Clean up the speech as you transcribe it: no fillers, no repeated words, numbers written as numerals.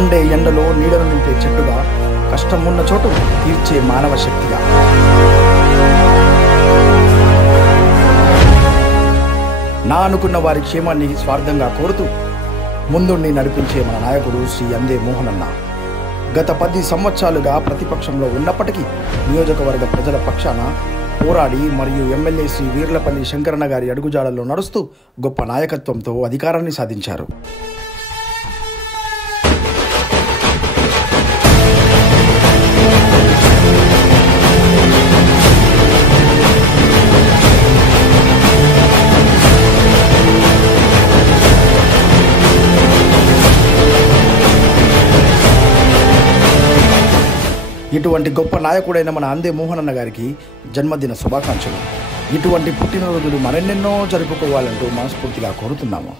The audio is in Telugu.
మండే ఎండలో నీడను నింపే చెట్టుగా, కష్టం ఉన్న చోటు తీర్చే మానవ శక్తిగా. నా అనుకున్న వారి క్షేమాన్ని స్వార్థంగా కోరుతూ ముందుండి నడిపించే మన నాయకుడు శ్రీ అందే మోహనన్న. గత 10 సంవత్సరాలుగా ప్రతిపక్షంలో ఉన్నప్పటికీ నియోజకవర్గ ప్రజల పక్షాన పోరాడి మరియు ఎమ్మెల్యే శ్రీ వీర్లపల్లి శంకరన్న గారి అడుగుజాడల్లో నడుస్తూ గొప్ప నాయకత్వంతో అధికారాన్ని సాధించారు. ఇటువంటి గొప్ప నాయకుడైన మన అందే మోహనన్న గారికి జన్మదిన శుభాకాంక్షలు. ఇటువంటి పుట్టినరోజులు మరెన్నెన్నో జరుపుకోవాలంటూ మనస్ఫూర్తిగా కోరుతున్నాము.